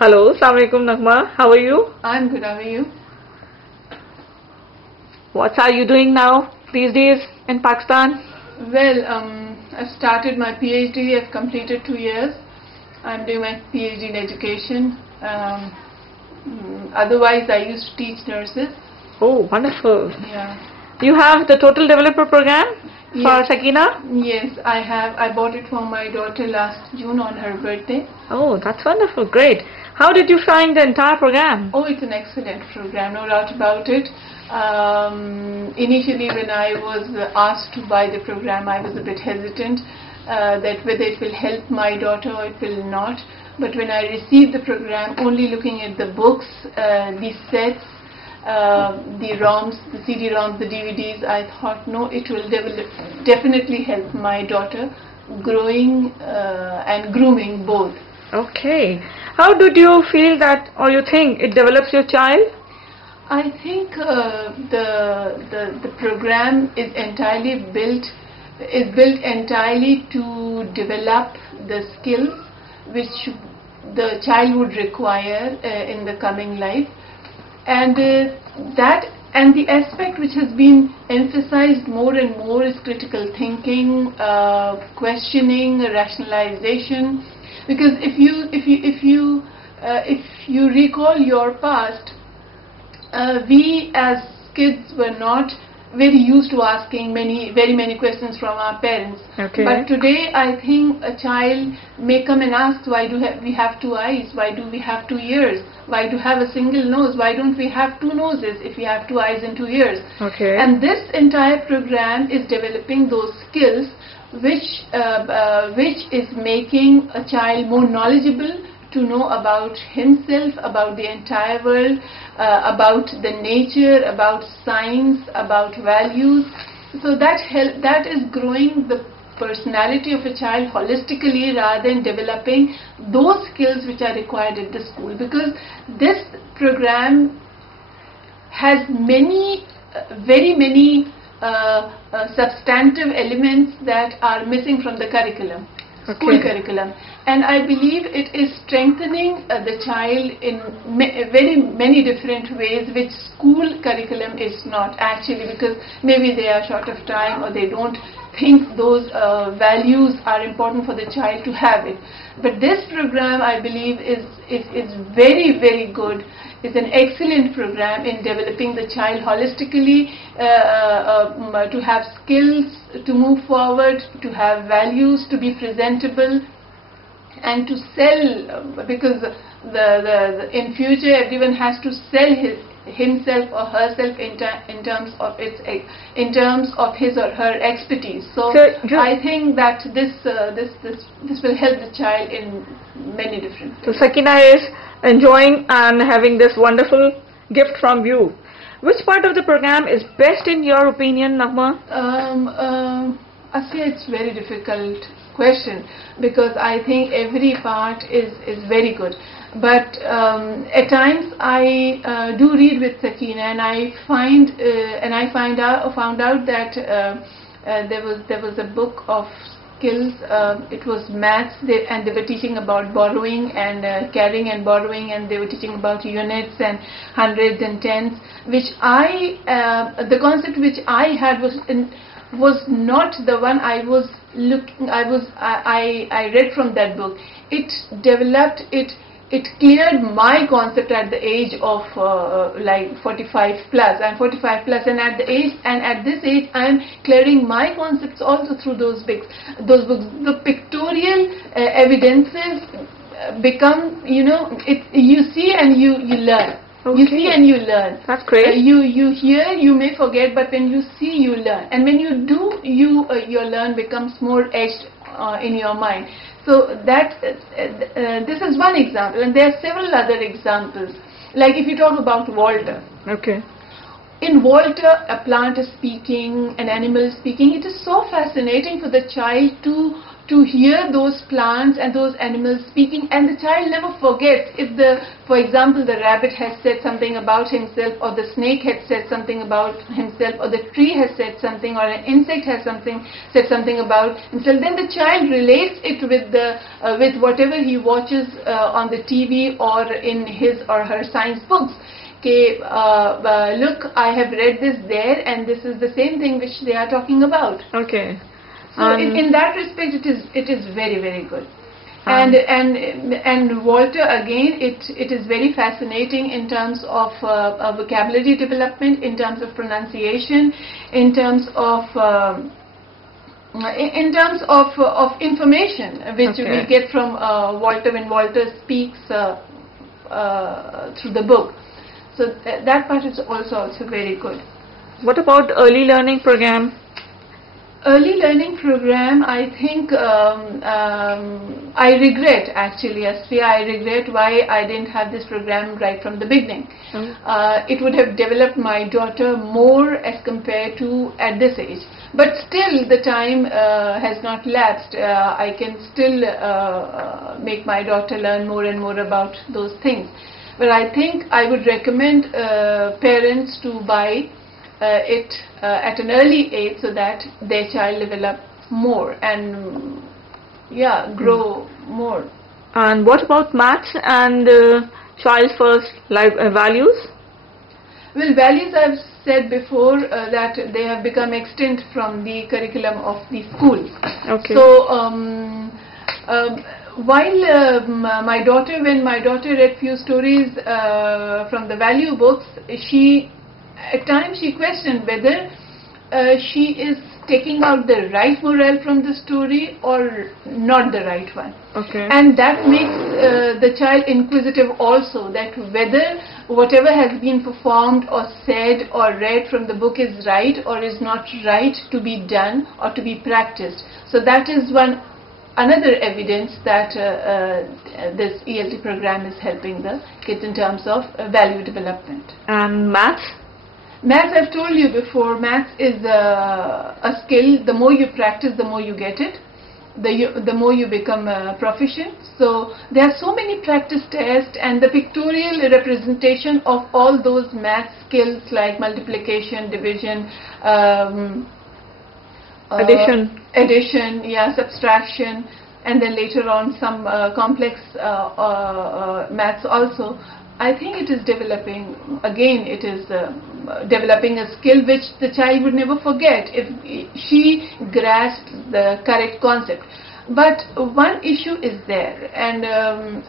Hello, Assalamu alaikum Naghma. How are you? I'm good, how are you? What are you doing now these days in Pakistan? Well, I've started my PhD. I've completed 2 years. I'm doing my PhD in education. Otherwise, I used to teach nurses. Oh, wonderful. Yeah. You have the Total Developer Program for Yes. Sakina? Yes, I have. I bought it for my daughter last June on her birthday. Oh, that's wonderful. Great. How did you find the entire program? Oh, it's an excellent program, no doubt about it. Initially, when I was asked to buy the program, I was a bit hesitant that whether it will help my daughter or it will not. But when I received the program, only looking at the books, the sets, the ROMs, the CD-ROMs, the DVDs, I thought, no, it will definitely help my daughter growing and grooming both. Okay. How did you feel that, or you think it develops your child? I think the program is built entirely to develop the skills which the child would require in the coming life, and the aspect which has been emphasized more and more is critical thinking, questioning, rationalization. Because if you recall your past, we as kids were not very used to asking very many questions from our parents. Okay. But today I think a child may come and ask, why do we have 2 eyes? Why do we have 2 ears? Why do we have a single nose? Why don't we have 2 noses if we have 2 eyes and 2 ears? Okay. And this entire program is developing those skills which is making a child more knowledgeable, to know about himself, about the entire world, about the nature, about science, about values. So that is growing the personality of a child holistically rather than developing those skills which are required at the school. Because this program has very many substantive elements that are missing from the curriculum. School curriculum, and I believe it is strengthening the child in very many different ways, which school curriculum is not actually, because maybe they are short of time or they don't think those values are important for the child to have it. But this program, I believe, is very good. It's an excellent program in developing the child holistically, to have skills, to move forward, to have values, to be presentable, and to sell, because in future everyone has to sell himself or herself in terms of his or her expertise. So I think that this will help the child in many different ways. So Sakina is enjoying and having this wonderful gift from you. Which part of the program is best in your opinion, Naghma? Asfia, it's a very difficult question, because I think every part is very good. But at times I do read with Sakina, and I found out that there was a book of skills. It was maths, and they were teaching about borrowing and carrying and borrowing, and they were teaching about units and hundreds and tens, which the concept which I had was not the one I was looking. I read from that book. It developed it. It cleared my concept at the age of like 45 plus. I'm 45 plus, and at this age I'm clearing my concepts also through those books. The pictorial evidences become, you see and you learn. Okay. You see and you learn. That's great. You hear, you may forget, but when you see, you learn. And when you do, your learn becomes more etched in your mind. So this is one example, and there are several other examples. Like if you talk about Walter. Okay. In Walter, a plant is speaking, an animal is speaking. It is so fascinating for the child to to hear those plants and those animals speaking, and the child never forgets. If for example, the rabbit has said something about himself, or the snake has said something about himself, or the tree has said something, or an insect has said something about himself, then the child relates it with whatever he watches on the TV or in his or her science books. Okay, look, I have read this there, and this is the same thing which they are talking about. Okay. So in that respect, it is very, very good. And Walter, again, it is very fascinating in terms of vocabulary development, in terms of pronunciation, in terms of information which we get from Walter when Walter speaks through the book. So that part is also very good. What about early learning program? Early learning program, I think I regret, actually, Asfia, I regret why I didn't have this program right from the beginning. It would have developed my daughter more as compared to at this age. But still, the time has not lapsed. I can still make my daughter learn more and more about those things. But I think I would recommend parents to buy it at an early age, so that their child develop more and grow more. And what about maths and child first values? Well, values, I've said before that they have become extinct from the curriculum of the schools. Okay. So while my daughter, when my daughter read few stories from the value books, at times she questioned whether she is taking out the right morale from the story or not the right one. Okay. And that makes the child inquisitive also, that whether whatever has been performed or said or read from the book is right or is not right to be done or to be practiced. So that is another evidence that this ELT program is helping the kids in terms of value development. And maths? Maths, I've told you before, maths is a skill. The more you practice, the more you get it. The more you become proficient. So there are so many practice tests, and the pictorial representation of all those math skills like multiplication, division, addition, subtraction, and then later on some complex maths also. I think it is developing, again, it is developing a skill which the child would never forget if she grasps the correct concept. But one issue is there, and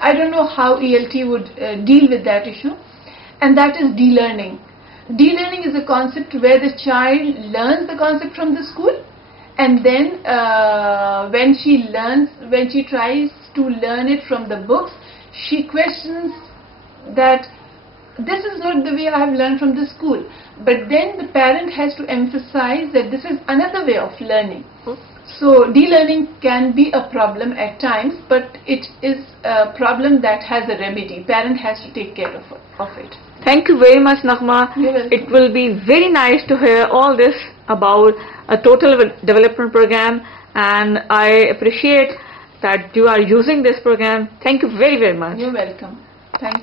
I don't know how ELT would deal with that issue, and that is de-learning. De-learning is a concept where the child learns the concept from the school, and then when she tries to learn it from the books, she questions that this is not the way I have learned from the school. But then the parent has to emphasize that this is another way of learning. So de-learning can be a problem at times, but it is a problem that has a remedy. Parent has to take care of it. Thank you very much, Naghma. It will be very nice to hear all this about a total development program, and I appreciate that you are using this program. Thank you very, very much. You're welcome.